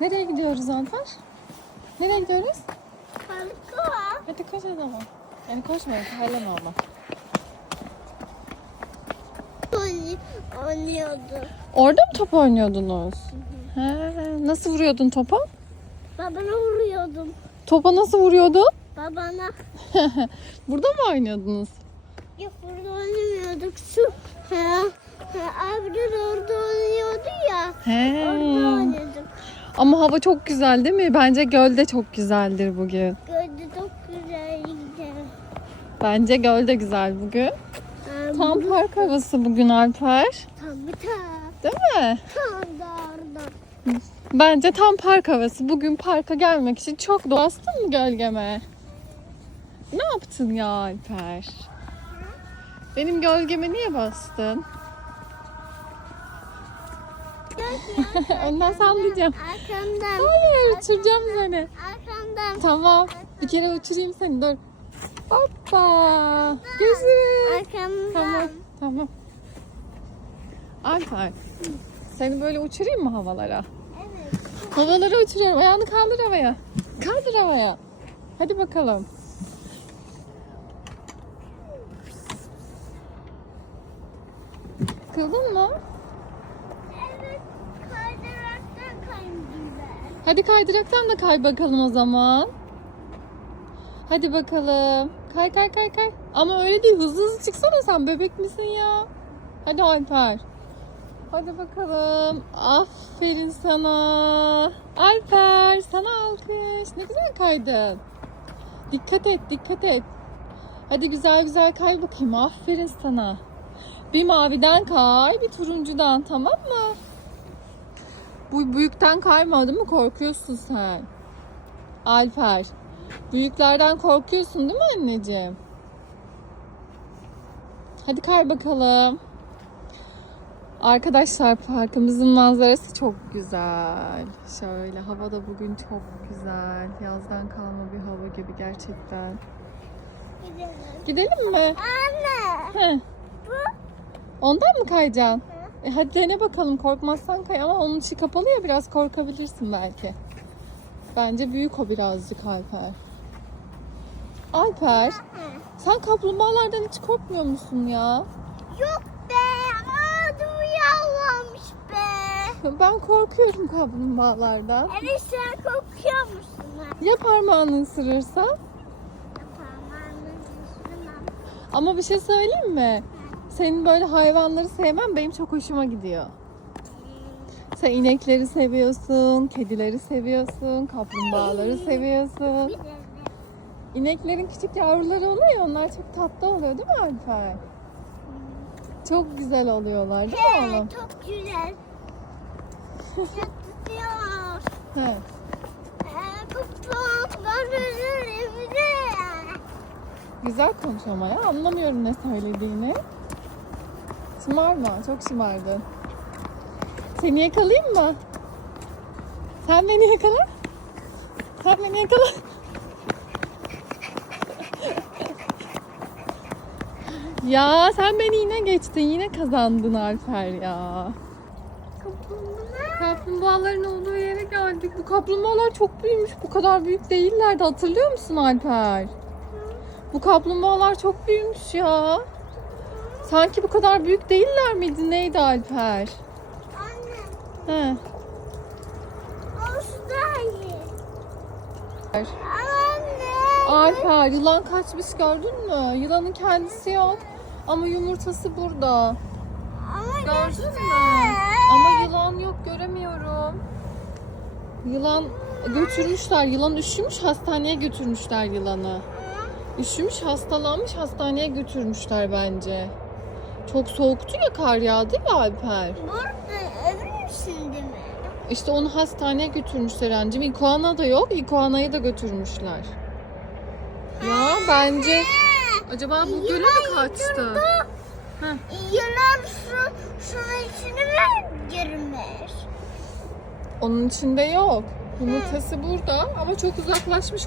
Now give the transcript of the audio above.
Nereye gidiyoruz Alper? Nereye gidiyoruz? Parka. Hadi koş o zaman. Yani koşma, terleme ama. Oyn- Oynuyordu. Orada mı top oynuyordunuz? He, nasıl vuruyordun topa? Babana vuruyordum. Topa nasıl vuruyordun? Babana. Burada mı oynuyordunuz? Yok burada oynamıyorduk. Şu he, he, abiden orada oynuyordu ya. He. Ama hava çok güzel değil mi? Bence göl de çok güzeldir bugün. Gördü çok güzeldi. Bence göl de güzel bugün. Ee, Tam park havası bugün Alper. Tabii tabii. Değil mi? Tam da orada. Bence tam park havası. Bugün parka gelmek için çok bastın mı gölgeme? Ne yaptın ya Alper? Benim gölgeme niye bastın? Önden sallayacağım. Arkamdan. Hayır uçuracağım seni. Arkamdan. Tamam. Bir kere uçurayım seni dur. Hoppa. Gözüm. Arkamdan. Tamam. Tamam. Alper. Seni böyle uçurayım mı havalara? Evet. Havalara uçuruyorum. Ayağını kaldır havaya. Kaldır havaya. Hadi bakalım. Kıldın mı? Evet. Kaydıraktan kaydım ben. Hadi kaydıraktan da kay bakalım o zaman. Hadi bakalım. Kay kay kay kay. Ama öyle değil. Hızlı hızlı çıksana sen. Bebek misin ya? Hadi Alper. Hadi bakalım. Aferin sana. Alper sana alkış. Ne güzel kaydın. Dikkat et dikkat et. Hadi güzel güzel kay bakayım. Aferin sana. Bir maviden kay, bir turuncudan tamam mı? Bu büyükten kayma değil mi? Korkuyorsun sen. Alper. Büyüklerden korkuyorsun değil mi anneciğim? Hadi kay bakalım. Arkadaşlar parkımızın manzarası çok güzel. Şöyle hava da bugün çok güzel. Yazdan kalma bir hava gibi gerçekten. Gidelim. Gidelim mi? Anne. Heh. Bu. Ondan mı kayacaksın? E hadi dene bakalım korkmazsan kay ama onun içi kapalı ya biraz korkabilirsin belki. Bence büyük o birazcık Alper. Alper sen kaplumbağalardan hiç korkmuyor musun ya? Yok be. Adım yağlamış be. Ben korkuyorum kaplumbağalardan. Evet sen kokuyor musun? Ya parmağını ısırırsa? Parmağını ısırmam. Ama bir şey söyleyeyim mi? Senin böyle hayvanları sevmen benim çok hoşuma gidiyor. Sen inekleri seviyorsun, kedileri seviyorsun, kaplumbağaları seviyorsun. İneklerin küçük yavruları oluyor ya, onlar çok tatlı oluyor değil mi Alper? Çok güzel oluyorlar değil mi oğlum? Evet, çok güzel. He. Ee, evine. Güzel konuş ama ya anlamıyorum ne söylediğini. Şımarma, çok şımardın. Seni yakalayayım mı? Sen beni yakala. Sen beni yakala. ya sen beni yine geçtin, yine kazandın Alper ya. Kaplumbağa. Kaplumbağaların olduğu yere geldik. Bu kaplumbağalar çok büyümüş. Bu kadar büyük değillerdi. Hatırlıyor musun Alper? Bu kaplumbağalar çok büyümüş ya. Sanki bu kadar büyük değiller miydi? Neydi Alper? Anne. He. Olsun daha iyi. Anne. Alper yılan kaçmış gördün mü? Yılanın kendisi yok. Ama yumurtası burada. Ama Gördün mü? Ama yılan yok göremiyorum. Yılan götürmüşler. Yılan üşümüş hastaneye götürmüşler yılanı. Üşümüş hastalanmış hastaneye götürmüşler bence. Çok soğuktu ya kar yağdı ya Alper. Burada emin misin değil mi? İşte onu hastaneye götürmüşler anneciğim. İkoana da yok. İkoana'yı da götürmüşler. Ya bence acaba bu göle mi kaçtı? Heh. Yılan su, suyun içine mi girmiş? Onun içinde yok. Yumurtası burada ama çok uzaklaşmış